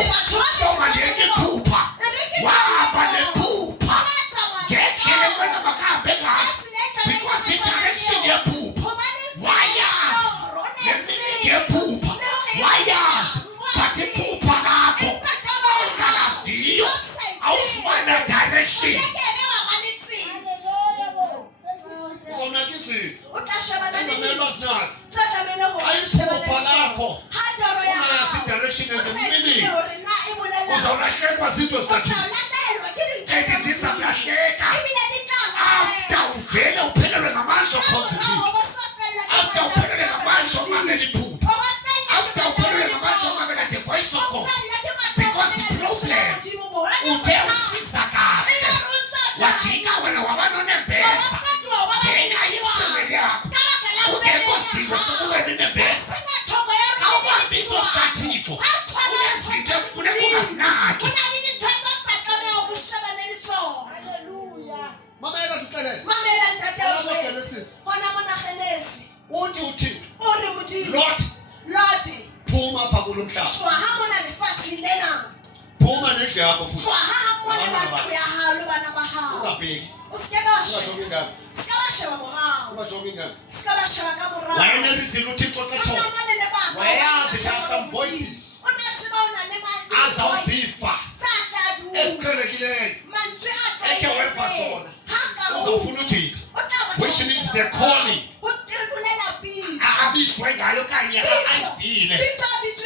yakho soma ngeke phupha wahamba nephupha ngekele wena makahambe ngayo because i-direction yephupha wayazi ngephupha wayazi but iphupha lakho awukalaziyo awufumana direction uzona kisi engamelwa sinaki ayiphupha lakho unayazi direction ezimini uzawulahlekwa zinto zithathile eziza kulahleka after uvele uphelelwe ngamandla positive after uphelelwe ngamandla omamela iphupha after uphelelwe ngamandla omamela the voice of God because the problem uthe usiza kahle wajika wena wabanonembeza ngenxa yemfemeli yakho ungekho sidingo sokuba nenembeza awubambiko kathixo unezinto ekufuneka ungazinaki mamela dukelele mamela ntathe hona mona Genesis uthi uthixo Lord phuma apha kulo mhlaba swahamba lefatshe lena phuma nendle yakho futhi swahamba abantu yahalu bana bahawu ungabheki usikebashe ngapha sikabashe bahawu ungajongi ngapha sikabashe kamura wayena rizilo uthixo xetho wayazi there some voices unasibona le manje azawuzifa esiqhelekileyo manzi akhe wefa sona uzofuna uthika which means the calling abiswe ngayo kanye ayivile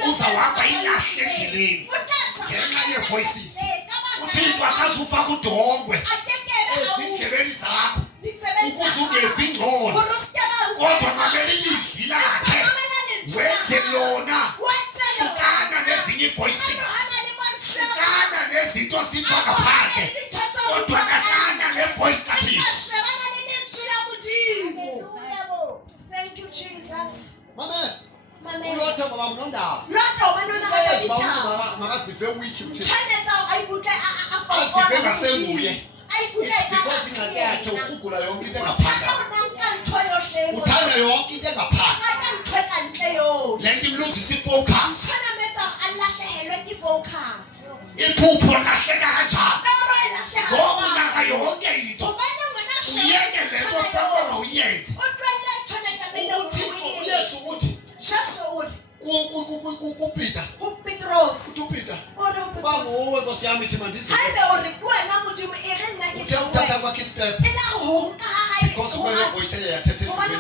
uzawahamba ilahlekileni ngenxa ye-voices uthixo akazufaka udongwe ezindlebeni zakho ukuze ungevi ngcono kodwa mamela ilizwi lakhe wenze lona ukana nezinye voices ukana nezinto zipha ngaphandle kodwa nakana ne-voice kathixo. Thank you, Jesus. Mama. Lotho baba mnondawo. Lotho ubantwana bayayithatha. Makazive weak uthi. Chandeza ayikuhle asive ngasenguye. Ayikuhle because ingake yakhe ugugula yonke into engaphanda. Uthanda yonke into engaphanda. Akanthweka nhle yo. Lento imluzisa ifocus. Khona metha alahlehelo ifocus. Iphupho lahleka kanjani? Noro ilahleka. Ngoba naka yonke into. Ubani ngenasho. Uyeke lento ofuna uyenze. Uqala thona ngamela uThixo uyesu uthi. Shaso uri. Kupita. Upetros. Upita. Banguwe Nkosi yami thi mandize. Hayibe uri kuwena mudimu ere nna ke. Uthatha kwakhe step. Ela honka hayi. Because wena voice yakhe yathethe uvalo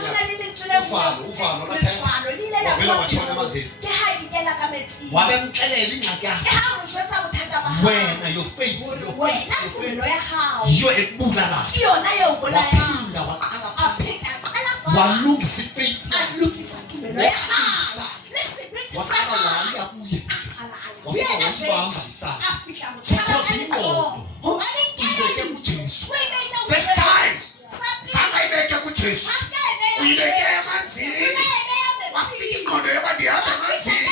lathetha. Lile la. Vela wachona amazini. Ke hayi dikela ka metsi. Wabemxelela ingxaki yakhe. Ke ha ngishotha buthanda ba. Wena your faith wena kulo ya hawo. Yo ekubulala. Kiyona yobula ya. Waphinda waqala aphetha qala walungisa faith. Alungisa tumelo ya hawo. First time akayibeke kuJesu uyibeke emanzini wafika ingqondo yabandihamba emanzini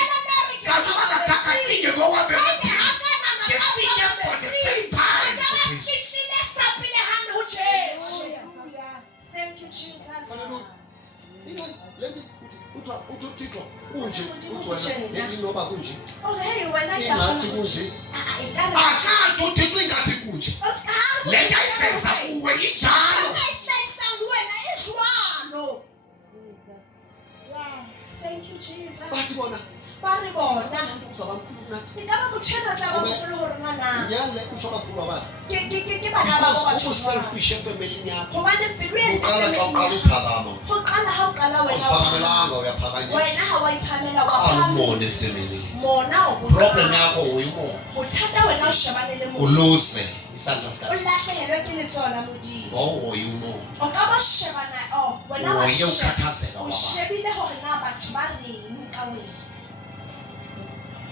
kanti bangakakacinge ngokuhamba emanzini ngefike for the first time kuJesu. Thank you, Jesus. uThixo kunje uthi inoba kunje hey wena ingathi kunje akathi uThixo ingathi kunje lento ayifeza kuwe injalo ayifeza kuwena ishwalo. Thank you, Jesus. bathi bona bari bona uzabamkhulu kunathi ngaba kuthena xa bamkhulu horona na yale usho kakhulu abana ke bana baba because selfish efamily yakho ngobani empilweni uqala xa uqala uphakama uqala ha uqala wena usiphamelanga uyaphakanyiswa wena hawayiphamela waphambili awumone family mona problem yakho uyumona uthanda wena ushabalele mu ulose isandla sikathi ulahlehelwe ke letsona modimo uyumona okaba shebana wena uye ukhathazeka baba ushebile hore na batho ba reng ka wena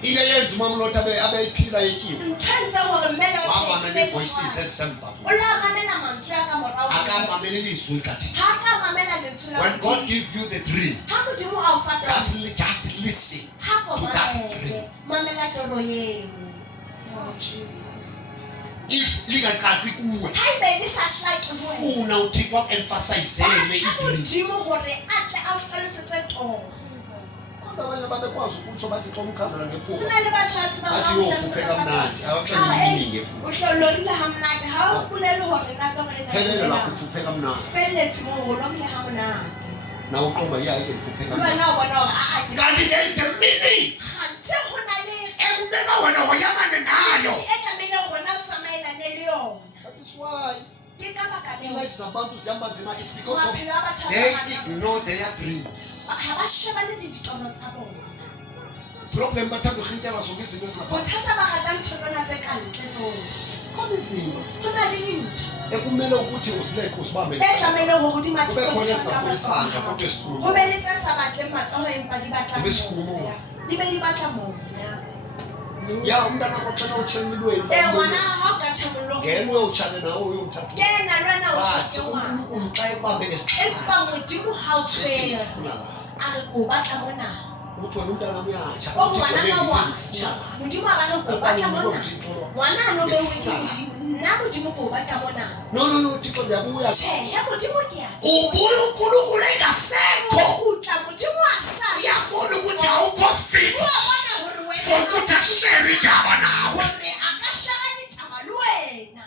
ile yenza umamlotha abeyiphila yetyiwe ntwenze hore mmela wamamela voices esemva ulamamela mantswe ka morao akamamela ilizwi likathi hakamamela lentswe la when God give you the dream ha modimo a o fata just listen to that dream mamela toro yeo. Oh Jesus. if lingacaci kuwe hayibe lisahlaki kuwe funa uThixo akuemphasizele idream modimo hore atle a hlalosetse toro abantu abanye babekwazi ukutsho bathi xa umchazela ngephupha Hona le batho ba tsebang athi ha o yophupheka hlalosetsa ka mnandi batho. akaxeleli ngephupha O hlolorile ha monate ha o bolele hore na toro ena phelele e la na. kuphupheka mnandi Felletse moo ho lokile ha monate. nawe uqomba yayi ke kuphupheka Le mnandi wena o bona hore ke kanti there is a meaning kganthe ho na le ekumele wena hoyamane nayo e tlamehileng rona re tsamaelane le yona. that is why Ke ka baka leo life zabantu zihamba nzima it's because of maphelo a batho ba they bangata ignore their dreams ha ba shebane le ditoro tsa bona. problem bathanda ukhintyela zonke izinto ezingaphandle Bothata ba rata ntho tsena tse ka ntle tsohle. khona izinto Ho na le dintho ekumele ukuthi uzileqe uzibambe e tlamehileng hore di kube khona mathiswa esingafuni isandla kodwa ho esikhuluma be le tse sa batleng matsoho empa di batla Zibe sikhuluma moya. Di be di batla moya. ya umntana akho xana utshelilweni Ngwana ha o ka thabollong ngena uyotshana nawe uyomthatha kena le wena o bathi tshwetse ngwana. uNkulunkulu xa ekubambe esiqhela Empa modimo ha o tshwere ufuna la a re ko batla mona. uthi wena umntana uyatsha O ngwana ka watsha. Modimo a ba re ko batla mona. Ngwana a no be wiki modimo. Nna modimo ko batla mona. no Thixo ndiyabuya Tjhe, he modimo ke a. ubuya uNkulunkulu engasekho Utla modimo a sa. uyafuna ukuthi awukho fit Wa bona hore wena for ukuthi ashere indaba nawe hore a ka shara ditaba le wena.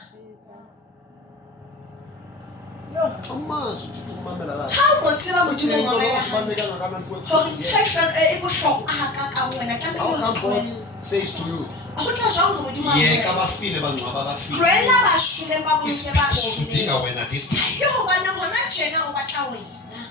amazi ukuthi ukumamela kahle Ha o mo tseba modimo wa into wena. osibaleka ngakanani Hore kwethu tension e bohlokwa hakakang wena how tlamehile come o God tlohelle. says to you Ho tla jwang hore modimo a yeka wena. abafile bangcwaba abafile Tlohella ba shweleng ba it's boloke ba because udinga shweleng. wena this time Ke hobane hona tjena o batla wena.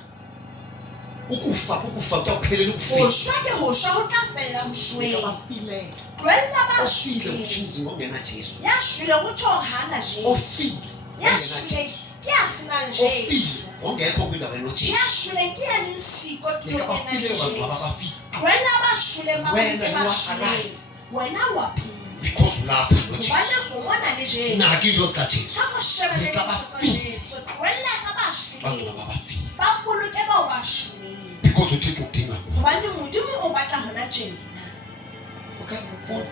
ukufa kuyawuphelela Ho ukufika shwa ke ho shwa ho tla fella ho yeka shweng. abafile Tlohella ba ofile shweleng. utshinzi ngongena Jesu Ya shweleng ho tjho hana Jesu. ofile Ya ngongena shweleng Jesu ke a senang Jesu. ofile ongekho kwindawo Ya enoJesu shweleng ke ya leng siko yeka tulong ena le abafile bangcwaba Jesu. abafile Tlohella ba shweleng ba Wena, boloke you ba are shweleng. alive. Wena wa phela. because ulapha Hobane noJesu o mona le Jesu. naka into zikaJesu Ha o sheba le Yeka dintho tsa abafile Jesu. Tlohella tsa ba shweleng. bangcwaba abafile Ba boloke bao ba shweleng. because uthixo udinga Hobane modimo o batla hona tjena. okay for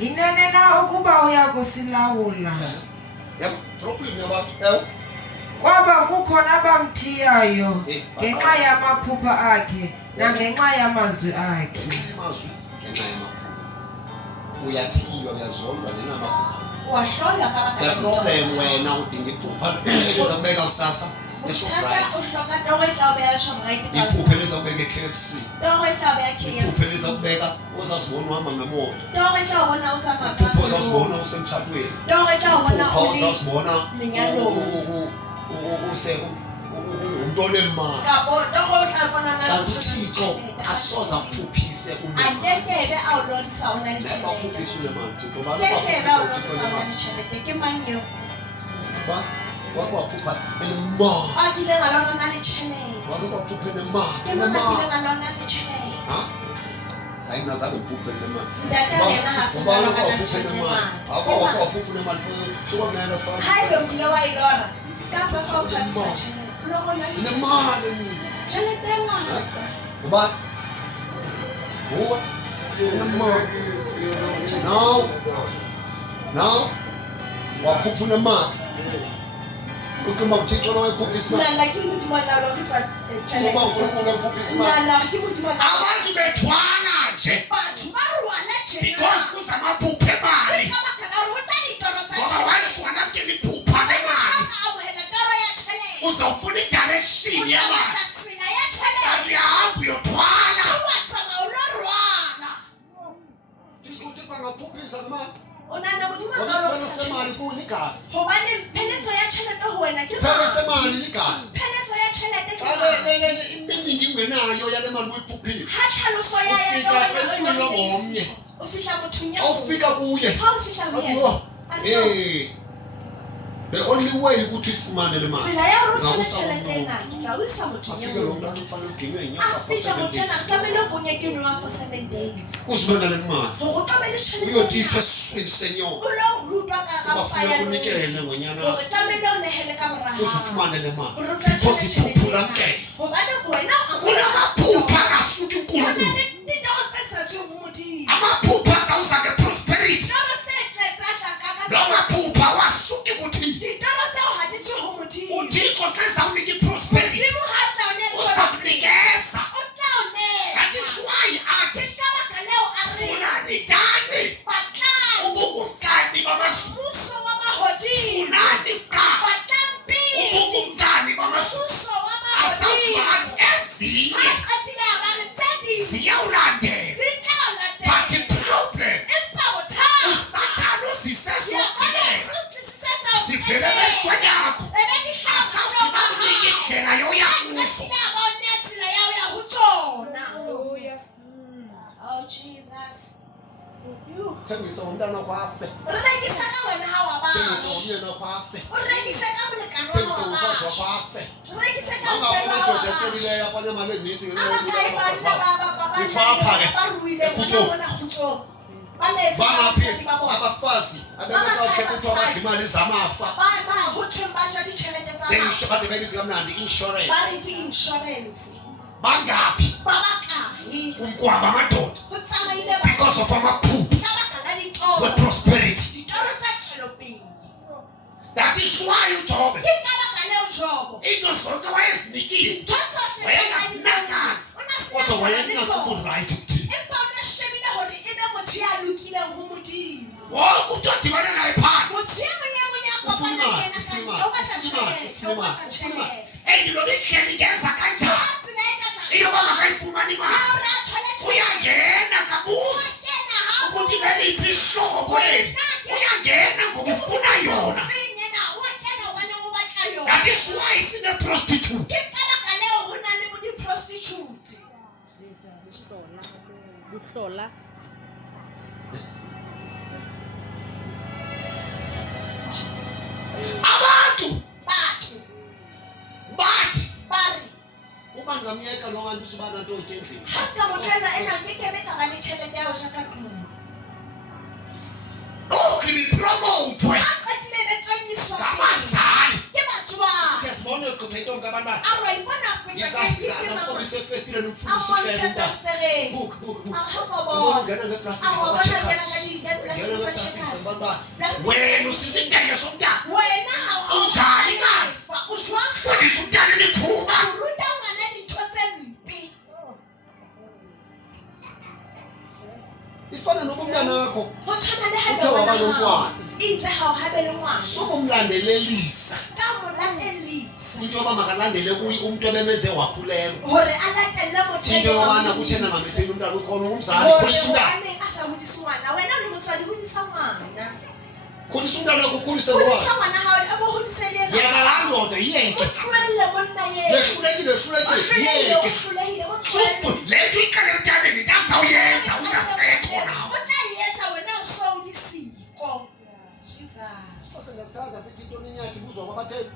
Inene na ukuba uya kusilawula. yabo problem yabantu Kwaba kukhona abamthiyayo Eh, ngenxa yamaphupha akhe nangenxa yamazwi akhe. ngenxa yamazwi ngenxa yamaphupha uyathiywa uyazondwa ngenxa yamaphupha Wahlola ka baka the la problem ditoro. wena udinga iphupha elizakubeka kusasa Bothata eShoprite o hloka toro e tla o beha Shoprite ka iphupha hosane. elizakubeka eKFC Toro e tla o beha iphupha KFC. elizakubeka uzazibona uhamba ngemoto Toro e tla o bona o tsamaya ka iphupha koloi. uzazibona usemtshatweni Toro e tla o bona iphupha o le uzazibona lenyalong. umntu onemali Kapo toro o tla bona na kanti ntho tsa uthixo ditjhelete. asoze aphuphise A unemali kekebe a o lorisa o na le tjhelete. bakuphiswe unemali thixo bani Kekebe a o bakuphiswe lorisa o na unemali le tjhelete. Ke mang eo? wake waphupha enemali A kileng a lora na le tjhelete. wake waphupha enemali Ke mang a enemali kileng a lora le tjhelete. ha hayi mna zange ndiphuphe enemali Ntate yena ha se ubani lora wake ka waphupha tjhelete enemali mali. awukho wake waphupha enemali suka mnela Haebe o kile wa e lora, ska tswa ka o phamisa tjhelete. O lo bona ditjhelete. enemali eninzi Tjhelete e ngata. ubani nguwe enemali now waphupha unemali ucimba uthixo nowayiphupha isimali Nna ke modimo na lorisa tjhelete. uba unkulunkulu wayiphupha isimali Nna ke modimo na. abantu bethwana nje Batho ba rwana tjena. because kuzamaphupha emali Ka baka la hore ho tla ditoro tsa ngoba tjhelete. once wanamkela iphupha lemali Ha ka amohela toro ya tjhelete. uzawufuna idirection O tla yemali batla tsela ya tjhelete. kanti hamba uyothwana Ha wa tsamaya o lo rwana. uthixo angaphuphisa nemali O nahana modimo a ngoba ka o isiphelo lorisa semali tjhelete. kuwe ligazi Hobane pheletso ya tjhelete ho wena ke isiphelo madi. semali ligazi Pheletso ya tjhelete ke xa madi. iminingi ungenayo yale mali uyiphuphile Ha tlhaloso ya ya Ufika yona o emntwini yona ngomnye. o fihla mothong ya xa ufika kuye ha o fihla ho yena Abuwa. a re, "No, The only way ukuthi uyifumane le mali tsela ya hore o thole Zawusa tjhelete umuntu. ena ke tla o isa mothong ya afike lo motho mntwana ufanele uginywe a inyoka for fihla 7 motho ena days tlamehile o konye ke noa for 7 days kuzibona le mali hore o tobe le tjhelete uyotishwa ena. esiswini senyoka O lo rutwa ka bafuna rampa ya lona kunikele ngonyana hore tlamehile o nehele ka mora ukuze hao ufumane le mali hore o tla because thole tjhelete iphupho ena. lamkele Hobane wena o kunamaphupha angasuki o na unkulunkulu le ditoro tse sa tsweng ho modimo amaphupha azawuza ngeprosperity ditoro tse tle tsa tla ka lo maphupha wasuki kuthini ditoro tseo ha di tswe ho modimo uthixo xa ezawunika iprosperity modimo ha tla o ne uzawunikeza o tla o nela that is Oh Jesus. Thengisa umntana kwafe. Rekisa ka wena ha wa ba. Thengisa umyena kwafe. Rekisa ka molekane wa Thengisa hao umfazi wa ba. wakwafe. Rekisa ka msela Angaphuma wa ndoda ba. eqinileyo apha nemali eninzi Abakayi banna ba Ithwapha ke. ba ruile Ekhutsho. bona khutso. Banetse ba Bangaphi basadi ba bona. abafazi abekakhe kuthiwa badla imali zamafa. Ba hothweng ba ja ditjhelete tsa hao. Kade bendizi kamnandi insurance. Ba re ke insurance. Bangaphi Ba bakae. kumkwaba amadoda Ho tsamaile ba because of amaphupha ka baka la ditoro. we-prosperity. Ditoro tsa tswelopele. That is why uJobe Ke ka baka leo Jobo. into zonke wayezinikile Thotso wayengasinakanga kodwa wayenako uburight ukuthini. empa o ne shebile hore ebe motho ya lokileng ho Modimo. Wonke umntu odibana naye phaa Motho e mong ya mong ya kopana le yena ka ntle, o batla tjhelete, o batla tjhelete. endilobe ihleli ngeza kanjani Ha tsela e ka tla- iyoba makayifumani Ha imali o re a thole tjhelete, uyangena kabuzi kena ha ukuthi botse. leliphi ihlobo eli uyangena ngokufuna yona. Ofeng ena, o a kena hobane o batla yona. That is why sine-prostitute. Ke ka baka leo ho na le bo di-prostitute. Buhlola. Abantu Batho bathi ba re, uba ngamyeka lo nganto usuba nanto otya endlini. ha ka motho ena nkekebe ka ba le tjhelete ya ho ja ka tlung. Lokhu nipromotwe Ha qetile be tswelliswa pele. ngabazali. Ke batswadi. Siyasibona egqitha intombi abantwana. A ra ipona Afrika ka ke ke mama. Ngizakufundisa efestileni A ukufundisa monte ihlelo umntana. festereng. Book. A ha ko Ubona bona. ungena ngeplastic A ho bona ngena ka sama-checkers. di-plastic Ngena tsa ngeplastic checkers. sama-bantwana. Plastic- Wena usisintenge somntana. Wena ha o Unjani ka? o jwang Fundisa umntana eliphuba. o ruta ngwana dintho tse mpe. Ifana noba umntana wakho Ho tshwana le ha Uthe waba ngwana nomntwana. hao. Itse ha o habe le ngwana. sobumlandelelisa Ka mo latelisa. into yoba makalandele kuye umntu ebemenze wakhulelwa. Hore a latelle motho Into eo wa yobana mo kuthena hodisa. mametheni umntana ukhona ungumzali Hore khulisa umntana. hobaneng a sa hodise ngwana. Wena o le motswadi, hodisa ngwana. Khulisa umntana wakho ukhulise Hodisa ngwana. ngwana hao, a bo hodise le yena. Yeka laa ndoda O yiyeke. tlohelle monna eo. Yehlulekile O hlolehile, yiyeke. o hlolehile, o tlohelle. Sufu le nto iqale emntaneni ndazawuyenza ungasekho nawe. O tla e etsa wena o so o le siko. Jesus. Sasithanda sithi intoni inyathi buzwa kwabatheni.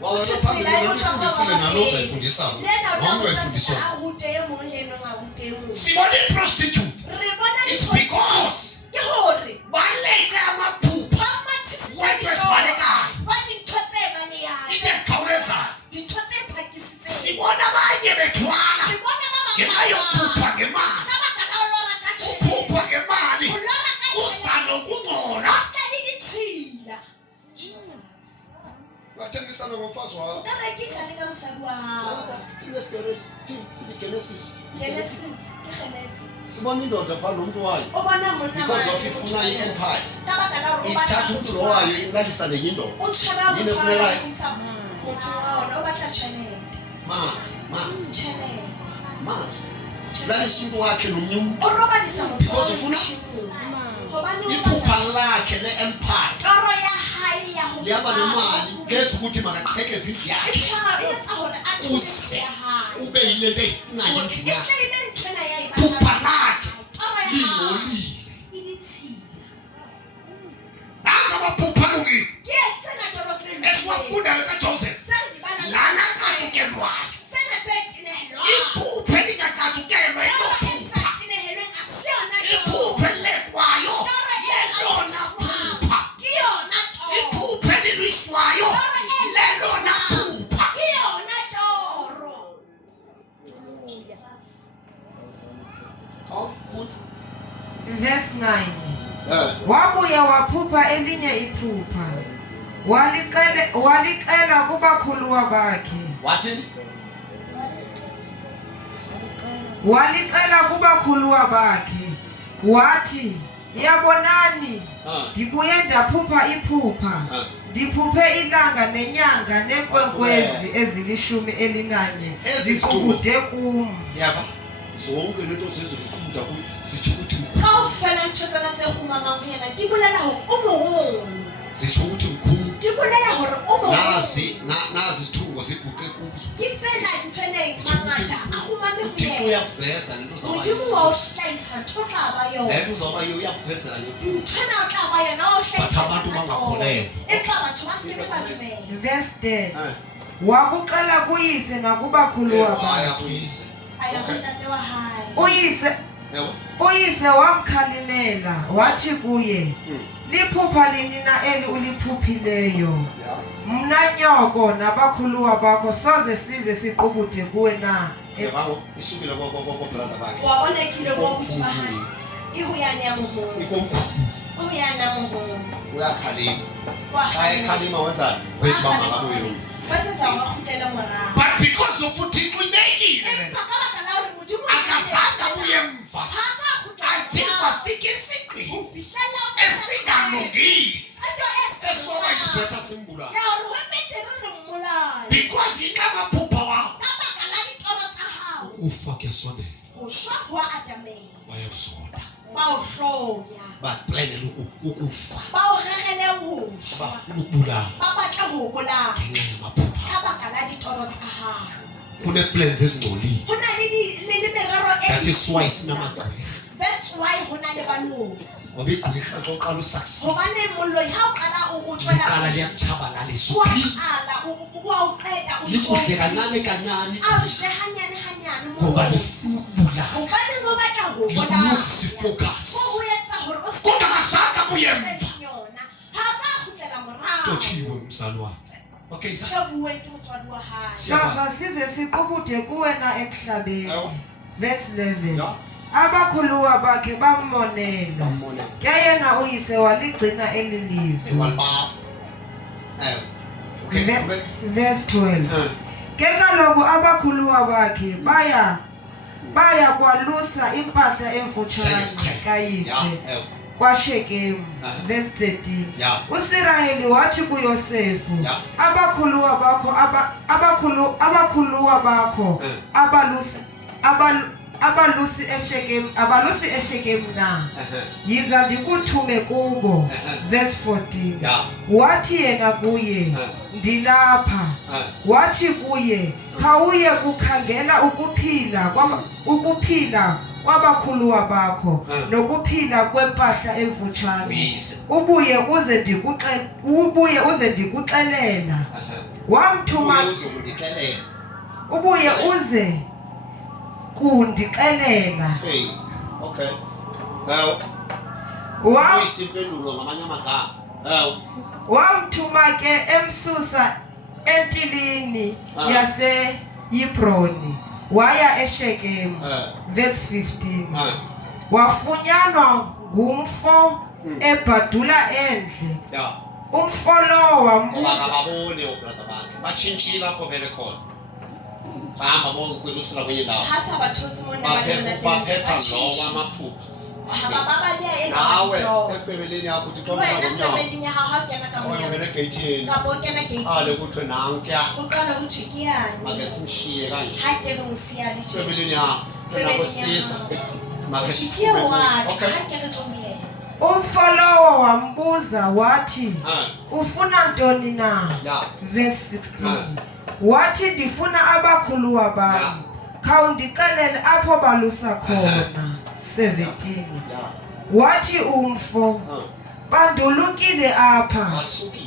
Motho tsela e botswa ka Ufundisile nalo hore uzayifundisa. le yena o tla Nalo botsa uzayifundiswa. tsela a rute e mong le eno a rute e mong. Sibona i-prostitute. Re bona It's dintho- because ke hore baleka amaphupha ba mathisitse wento dintho, ezibalekayo. ba dintho tse baleyang, Into ezikhawulezayo. dintho tse phakisitseng. Sibona abanye bethwala Re bona ba bang ngenxa ba yokuphupha lwana. ngemali. Ka baka la ho lora ka tjhelete. Uphupha ngemali Ho lora ka uza tjhelete. nokungcola. Ka le ditshila. Jesus. Ungathengisana ngomfazi wakho. O ka rekisa le ka mosadi wa hao. Sithi Genesis. Genesis, ke Genesis. Sibona indoda phaa nomntu wayo O bona monna because wa of ifuna i-empire. ka baka la hore o batla Ithatha umntu lo wayo imlalisa nenye indoda. o tshwara Yini motho wa efunekayo? rekisa motho wa ona, o batla tjhelete. Tjhelete. Lalisa umntu wakhe nomnye umntu. O robadisa motho Because wa ufuna- motho. Hobane o Iphupha batla lakhe le-empire toro ya hae ya ho liyaba tshwara. nemali lenza ukuthi makaqhekeze indlu E yakhe tshwara, e etsa hore a thole kuze ntlo ya hae. kube yile nto eyifunayo Hore endlini e yakhe. tle e be nthwena ya e Phupha batlang. lakhe Toro ya hae lingcolile. e ditshila. Nanga amaphupha alungile Ke tsena toro tse mpe. esiwafundayo kaJoseph. Tse re di balang. Lana acatshukelwayo. Tsena tse tenehelwang. Iphupha elingacatshukelwa Toro e ilophupha. sa tenehelweng a se yona toro. Iphupha elilekwayo Toro e lelona ayiswang phupha. ke yona toro. Iphupha elilwiswayo lelona phupha. Ke yona toro. Verse 9. Wabuya waphupha elinye iphupha. Walicela kubakhuluwa bakhe. Wathini? Walicela kubakhuluwa bakhe. Wathi, "Yabonani, Ah. ndibuye ndaphupha iphupha. Ah. Ndiphuphe ilanga nenyanga neenkwenkwezi ezili-11 Ezi ziqubude kum." Yava zonke lento zezulu ziqubuda kuyo zitsho ukuthi mkhulu. Kaofela ntho tsena tse kgumamang ho yena di bolela hore o moholo. Zitsho ukuthi mkhulu. Di bolela hore o moholo. Nazi izithungo ziguqe kuye. Ke tsena ntho ena e mangata a kgumame ho Uthixo uyakuveza lento uzawuba. modimo wa o hlahisa ntho o tla ba yona Lento uzawuba uyakuvezela ngephupho. nthwena o tla ba yona o But abantu bangakholelwa. empa batho ba seke ba dumela Verse 10. Wakuqala kuyise nakubakhulu bakhe. Ayakuyise. ayakuntate wa hayi Uyise wamkhalimela wathi kuye, liphupha lini na eli uliphuphileyo? Mna nyoko nabakhuluwa bakho soze size siqubuthe kuwe na? Yababo isukile brother bakhe. wa bona kile wa kuthi ba hayi ihuyane ya moholo Ikomkhulu. uhuyana moholo Uyakhalima. wa Xa hayi ekhalima wenza wesibamba kabuyo. bathetsa wa khutela morao But because of uThixo inekile. empa ka baka la hore modimo Akazange buye mva. ha ka khutela Until kwafika isigqi o fihlela o esingalungile. ento Sesoba esona isibetha simbula. ya hore ho betere re mmolayo Because inamaphupha wakho. ka baka la ditoro tsa hao Ukufa kuyasondela. ho shwa ho atamela Bayakusonda. ba o hloya Baplanela ukufa. ba o regele ho shwa Bafuna ukubulala ba batla ho bolaya ngenxa yamaphupha. ka baka la ditoro tsa hao Kune-plans ezingcolile. ho na le merero e That is why sinamagqirha. that's why ho na le baloi Ngoba igqirha xa uqala usucceed. hobane moloi ha o qala o tswela Liqala liyakutshabalalisa. wa qala wa o qeta o Likudle kancane kancane. a o she hanyane hanyane Ngoba moloi lifuna ukubulala. hobane mo batla ho bolaya Likulose ifocus. ho etsa hore o se Kodwa akazange abuye emva. yona ha ka kgutlela morao Totshiwe umzali wami. Okay sir. thebuwe ke motswadi wa hae Soze size siqubuthe kuwe na emhlabeni. Ayo. Verse 11. Ya. Abakhuluwa bakhe bammonela. Bammonela. Ke yena uyise waligcina eli lizwi. Walibaba. Okay. Ve- Verse 12. Eh. Ke kaloku abakhuluwa bakhe baya kwalusa impahla emfutshane kayise Yeah. kwaShekemu. Uh-huh. Verse 13. Yeah. uSirayeli wathi kuYosefu, Yeah. abakhuluwa bakho abalusi eShekemu na, yiza ndikuthume kubo. Verse 14. Yeah. Wathi yena kuye, ndilapha. Wathi kuye, khawuye kukhangela ukuphila kwabakhuluwa bakho nokuphila kwempahla emfutshane. Uyise. Ubuye uze ndikuxelela. Wamthuma ubuye uze kundixelela. Hey. Okay. Uyisimpendulo ngamanye amagama. Wamthuma ke emsusa entilini yaseYibroni waya eShekemu. Verse 15. Wafunyanwa ngumfo ebhadula endle. Yeah. Umfo lowo Ngoba akababoni obrother bakhe. Batshintshile apho vele khona. Bahamba bonke kwethu sila kwenye ndawo. ha sa bathotsi mona ba yona Baphepha lo wamaphupha. ha ba banya ena Nawe ba efamilini yakho uthi xa wena ungomnyama. family ya hao ha kena ka Wena monyaka ungena egeyithini. ka bo kena gate Ale kuthiwe nankuya. uqala uthi ke yani Make simshiye kanje. ha ke re mosiya le tje Familini yakho. Fena kusisa. Make ke wa Okay. ha ke re tsomile umfo lowo wambuza wathi, Ah. ufuna ntoni na? Yeah. Verse 16. Wathi ndifuna abakhuluwa bami. Khawundixelele apho balusa khona. 17. Yeah. Wathi umfo, bandulukile apha Basukile.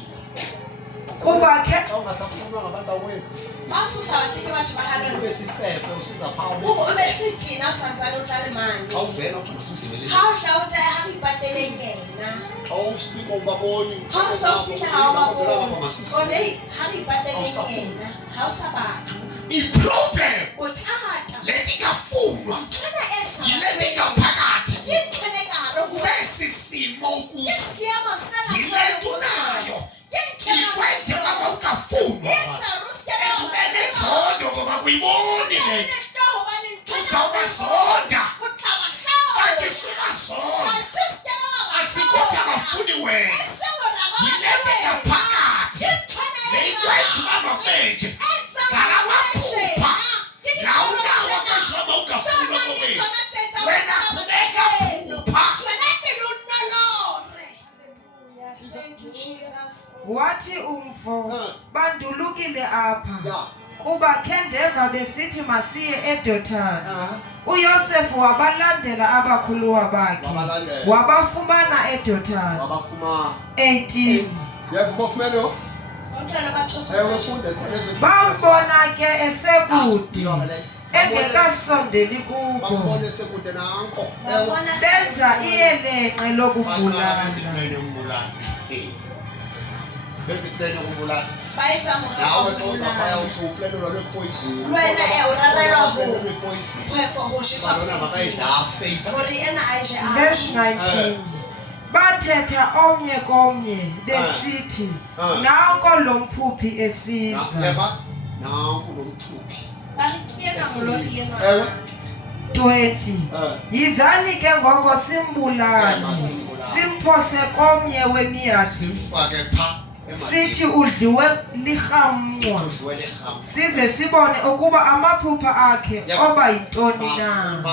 kuba ke Xa ungasafunwa ngabantu awethu. basusa bathi ke batho ba halona Ube sisicefe usiza phaa o be sitina o santsane o tla le mane xa uvela uthi masimsebelele. ha o hla o tsa ha re ipateleng yena Xa ufika ubaboni. ha o sa fihla ha o ba Lapho bona masimsebelele. ole ha re ipateleng yena ha o sa batho I-problem bothata letingafunwa nthwena e sa yile tingaphakathi ke nthwena ka hare ho sesi simo ke ukuze seemo sena yile tunayo ke nthwena ikwenze mama ukafunwa etsa ruskela ekubene zondo ngoba kuyiboni le uzawubazonda kanti sungazonda asikuthi abafuni wena yile tingaphakathi leyikwenze mama kwenje ngalamaphupha lawulawa kwenze mama ukafunwa kowenu wena qhubeka phupha. Thank you, Jesus. wathi umfo bandulukile apha Yeah. kuba kendeva besithi masiye eDothani. uYosefu wabalandela abakhuluwa bakhe wabafumana eDothani. 18 Yavumofumelo. Ontwana bathofu. Ewefunde. Bambona ke esekude engekasondeli kubo. Bambone sekude nanko. Babona Benza iyeleqe lokumbulala. Beziplane ukubulala. bayetsa Nawe morero xa uzafaya uplane le poison. Lwena urarelwa ho Le poison. phefo ho shisa Balona makayidla face. hore ena aje a Verse 19. Bathetha omnye komnye besithi nanko lo mphuphi esiza. Never. Nanku nomthuphi. bakiena molodi ena Ewe. 20. Yizani ke ngoko simbulale simphose komnye wemiyadi Simfake pha. sithi udliwe lihamncwa size sibone ukuba amaphupha akhe oba yintoni na.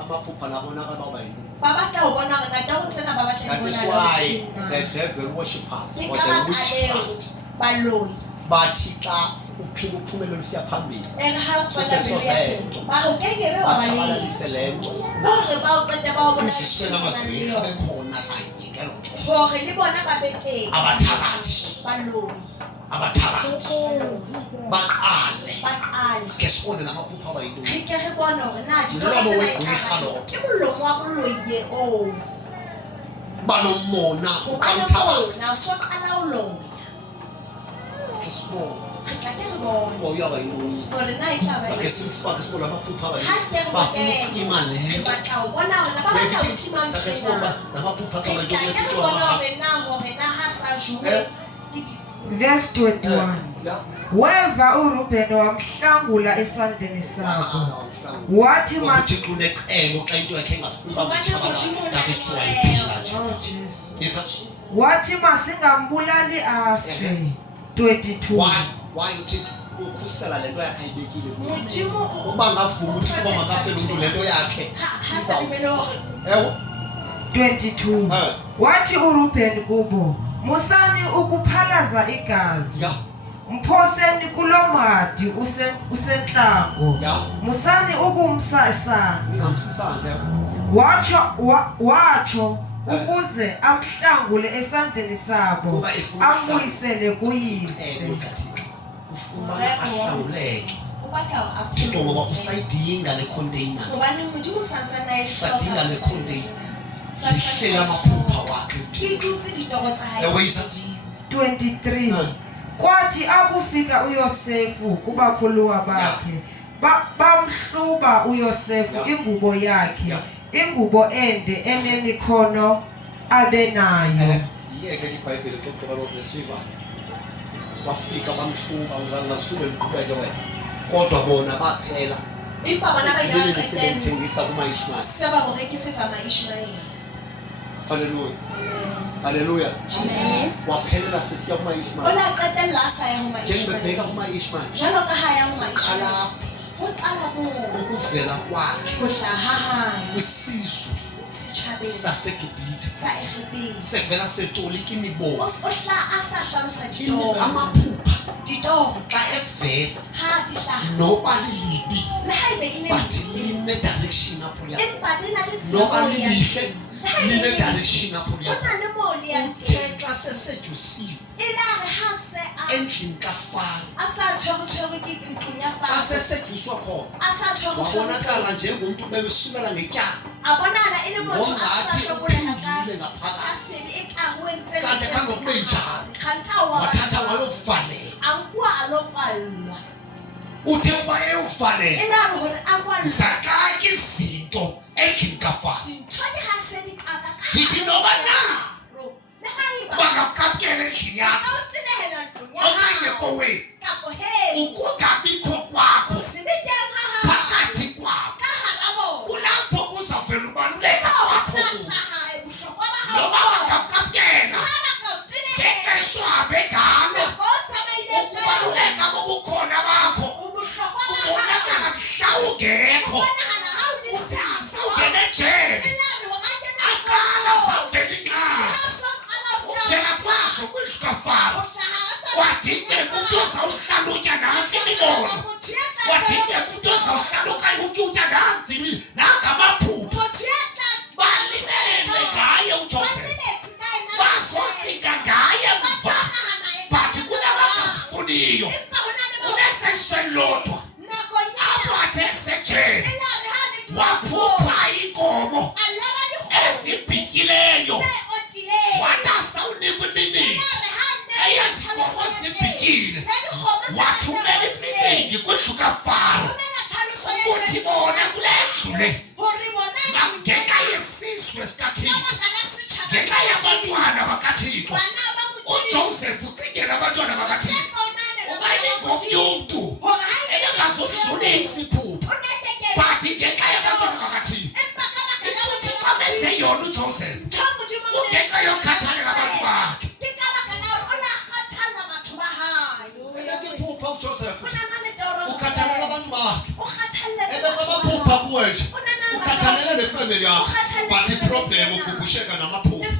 Amaphupha labonakala oba yintoni. babatla ho bona re nata ho tsena babatla ho That is bona why the devil worshippers ke or ka the ba witchcraft baloi bathi xa uphila uphumelele usiya phambili ere ha tswela pele ya phetho ba ho kengebe wa batshabalalise balei le nto hore ba o qeta ba o bona kwisisithe namagqirha bekhona kanye ngelo nto hore le bona ba beteng abathakathi baloi abathakathi baqale baqale sike sibone namaphupha aba yintoni re ke re bona hore na di Mlomo wegqirha lo. ke molomo wa boloye o banomona hobane uqamthakathi bona so qala o loya sike sibone re tla ke re bona uba uyaba yintoni hore na e tla ba ake simfake sibone amaphupha aba ha ke re bafuna ucima le re nto batla ho bona hore na ba batla ho tima sake sibone mfena namaphupha aba re tla yintoni ke re esithiwa bona amaphupha hore na ha sa juwe Eh? ke di Verse 21. Weva uRubheni wamhlangula esandleni sabo wathi uthixo unecebo xa into yakhe engafuna ukutshabalala ndafiswa iphila nje Oh Jesus. isa Wathi masingambulali afe. 22. why uthixo ukhusela le nto yakhe ayibekile modimo uba ngavuma uthixo uba makafele umntu le nto yakhe ha sa dumele hore ewe 22. Wathi uRubheni kubo musani ukuphalaza igazi ya mphoseni kulomadi usentlango ya musani ukumsa esandla ungamsisandla watsho ukuze amhlangule esandleni sabo Kuba efuna ambuyisele kuyise. kathixo ufumana ahlawuleke ubatla ho thixo ngoba usayidinga le container hobane modimo santsa na e usadinga le container zihlela amaphupha wakhe ke dutse ditoro tsa hae ewe isa 23. Kwathi akufika uYosefu kubakhuluwa bakhe bamhluba uYosefu ingubo yakhe ingubo ende enemikhono abenayo. yeke iBhayibheli xa uqala lo verse 5 wafika bamhluba uzange ngasifunde liqhubeke wena kodwa bona baphela empa bona ba ile ba qetella sebethengisa kuma-Ishmael se ba mo rekisetsa maishmael haleluya amen haleluya jesus waphelela sesiya kuma-Ishmael ola qetella a sa ya ho njengebheka maishmael kuma-Ishmael jalo ka ha ya ho maishmael qalapha ho qala moo ukuvela kwakhe ho hlaha hae kwisizwe setjhabeng saseGibhithe sa Egipte sevela setolika o imibono hla a sa hlalosa ditoro amaphupha ditoro xa evela ha di hlaha noba lilibi le ha ebe ile but line-direction apho liya empa le na le noba tsebo ya lilihle line-direction apho liya hona le mo le ya uthe xa sesedyusiwe ilare ha se endlini kafaro a sa tshwerwe ke ntlong ya xa fa sesedyuswa khona a sa tshwerwe wabonakala njengomntu bebesulela ngetyala a bonala e le motho a sa ngongathi hlokolela ka uphilile ka ngaphakathi sebe e ka ho entse kanti khange kube njalo khantha wa wathatha wayovaleka ankwa a lo kwallwa uthe uba eyovaleka ilare hore a kwallwa zaqaka izinto endlini kafaro dintho di ha se di qaka ka Dithi noba na le ha eba bangakukapkela endlini yakho ka o tsenehela ntlong ya okanye hao kowenu kapo he ukungabikho kwakho sebe teng ha hao phakathi kwakho ka hara bona kulapho kuzavela ubaluleka kwakho kuyo. hae bohlokwa ba hao noba bona bangakukapkela ha ba ka o tenehela ngexeshwabhe ngalo ho tsamaile ka ukubaluleka bobukhona bakho ubuhlokwa ba hao ubonakala mhla ungekho bonahala ha o le usasa ungene ejele ilare hore a kena aqala zavela inqala ha so qala ho uvela kwazo kwindlu kafaro hlaha ka kwadingeka umntu ozawuhlalutya nantsi imibono ngexesha lodwa apho athe esejele waphupha inkomo ezibhityileyo wathi asawunikwa iminingi eyezinkomo zibhityile wathumela iminingi kwindlu kaFaro ukuthi bona kule ndlu le ngenxa yesizwe sikaThixo ngenxa yabantwana bakaThixo uJoseph ucingela abantwana bakaThixo uba ingomnye umntu ebengazodlulisa iphupha but ngenxa yabantwana bakaThixo ikuthi xa benze yona uJoseph kungenxa yokhathalela abantu bakhe ebekiphupha uJoseph ukhathalela abantu bakhe ebekabaphupha kuwe nje ukhathalela nefamily yakho but iproblem ukugusheka namaphupha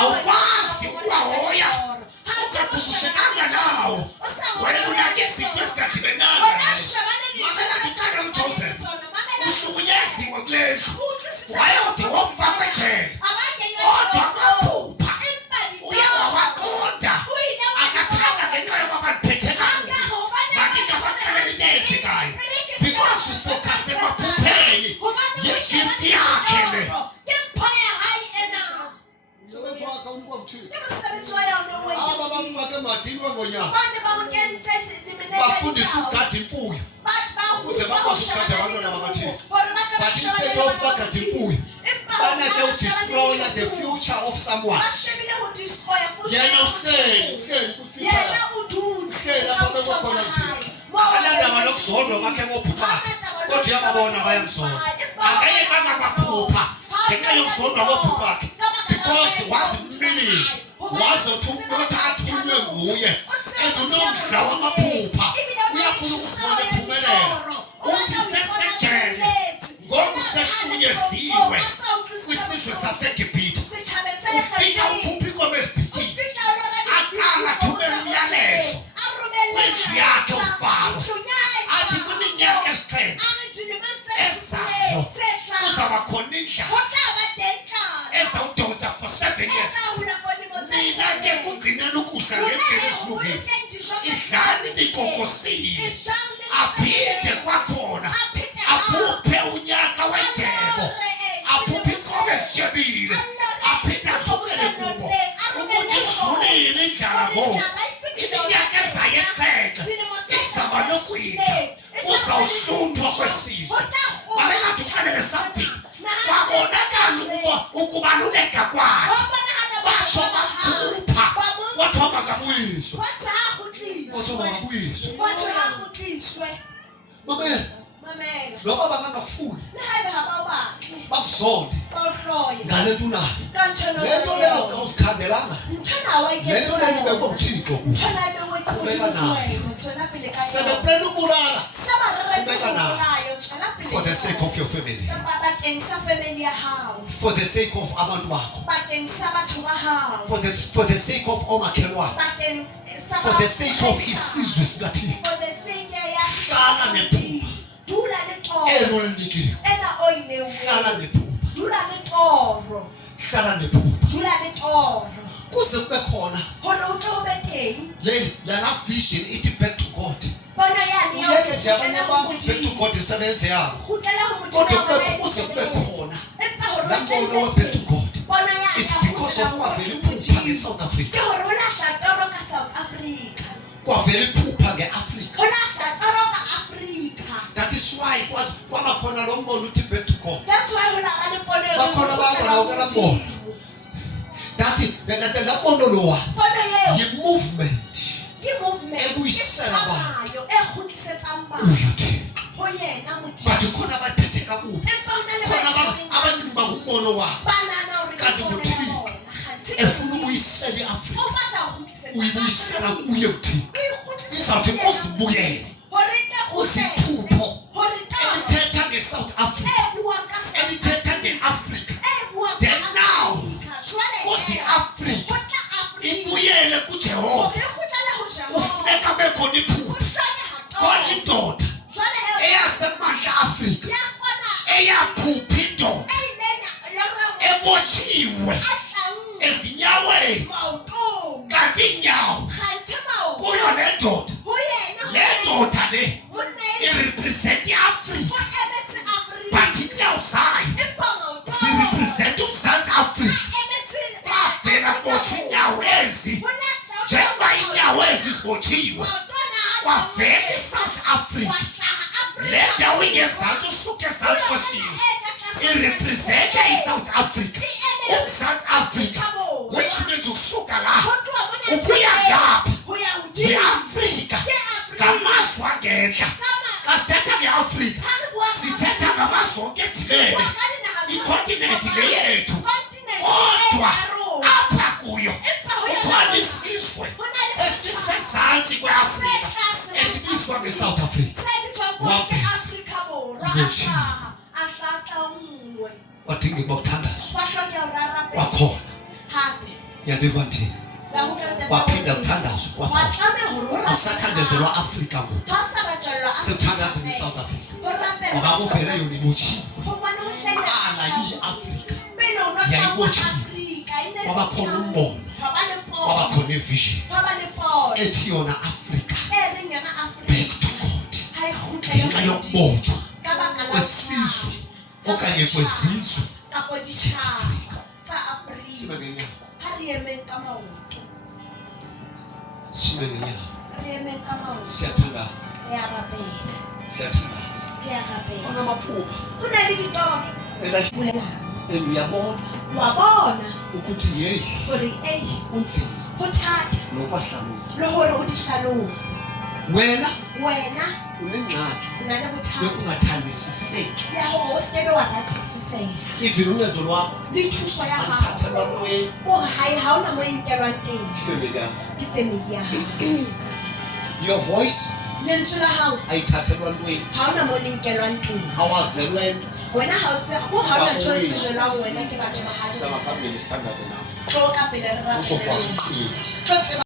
awukwazi ukuwahoya ukagushekanga nawo wena unake izinto ezingadibelanga mamela ndifane uJoseph uhlukunyeziwe kule ndlu wayode womfaka ejele kodwa amaphupha uye wawaqonda akathanga ngenxa yoba bandiphethe kakubi makingabaqalela into eyenzekayo because ufocus emaphupheni yigift yakhe le msebenzi wakhe unikwa mthini aba bamfake emadini wengonyama bafundisa ukugada imfuyo ukuze bakwazi ukugada abantwana bakaThixo but instead of bagada imfuyo banake udestroya the future of someone yena uhleli kwifika lapho bekokhona mthini akanandaba lokuzondwa kwakhe ngophupha kodwa uyababona bayamzonda akayekanga amaphupha ngenxa yokuzondwa ngophupha bakhe because wazimlili wazothi umuntu athunywe nguye endunomdla wamaphupha uyafuna ukufuna impumelelo uthi sesejele ngoku sehlukunyeziwe kwisizwe saseGibhithe ufika uphupha inkomo ezibhityile aqala athumela umyalezo kwindlu yakhe uFaro athi kwiminyaka esixhenxe ezayo kuzaba khona indlala ezawudonsa for 7 years nina ke kugcinela ukudla ngendlela ehlukile idlani nikokosile aphinde kwakhona aphuphe unyaka wejebo aphuphe inkomo ezityebile aphinde athumele kubo ukuthi idlulile indlala ngoku iminyaka ezayo esixhenxe izaba nokwitha kuzawuhluthwa kwesizwe babekathi uxelele something babonakala ukubaluleka kwayo batsho baphupha kwathiwa makabuyiswe mamela noba bangangakufuni bakuzonde ngale nto unayo le nto leyo kawuzikhandelanga le nto leyo ibekwa nguThixo qhubeka nayo sebeplela ukubulala qhubeka nayo for the sake of your family for the sake of abantu bakho for the sake of omakhelwane for the sake of isizwe sikaThixo hlala nephupha elolikiwe hlala nephupha hlala nephupha kuze kube khona lana vision ithi back to God uyeke nje abanye abantu back to God isebenze yabo kodwa kuze kube khona la mbono back to God it's because of kwavela iphupha ngeSouth Africa kwavela iphupha ngeAfrica that is why kwaba khona lo mbono uthi back to God bakhona baba nawukela mbono that la mbono lowa yi-movement ebuyisela abantu kuyuthi but khona abathethe kakubi khona abantu bangumbono wabo kanti uThixo efuna ukuyisela iAfrica uyibuyisela kuye uThixo izawuthi kusibuyele kusiphupho elithetha ngeSouth Africa elithetha ngeAfrica then now kusi-Africa ibuyele kuJehova kufuneka bekhona iphupha khona indoda eyasemandla Africa eyaphupha indoda ebotshiwe ezinyaweni kanti inyawo kuyo le ndoda le Africa, which means ukusuka la ukuya ngapha nge-Afrika ngamazwi angentla. Xa sithetha nge-Afrika sithetha ngamazwi onke edibene ikontinenti le yethu, kodwa apha kuyo ukhona isizwe esisezantsi kwe-Afrika esibizwa nge-South Africa. Wadinga ukuba kuthandazwe kwakhona yandiba nthini kwaphinda kuthandazwe kwakhona asathandazelwa Afrika ngoku sithandaze nge-South Africa ngoba kuphele yona ibotshiwe qala iyi-Afrika yayibotshiwe kwabakhona umbono kwabakhona ivision ethi yona Afrika back to God ngenxa yokubotshwa kwesizwe okanye kwezizwe sibe ngenyawo sibe ngenyawo siyathandaza siyathandaza onamaphupha and uyabona ukuthi yeyi kunzima nokwahlalutya wena unengxaki yokungathandisiseki even uncedo lwakho alithathelwa ntweni ifemeli yakho your voice ayithathelwa ntweni awazelwe nto. Samaphambili sithandaze nawe uzokwazi ukuqina.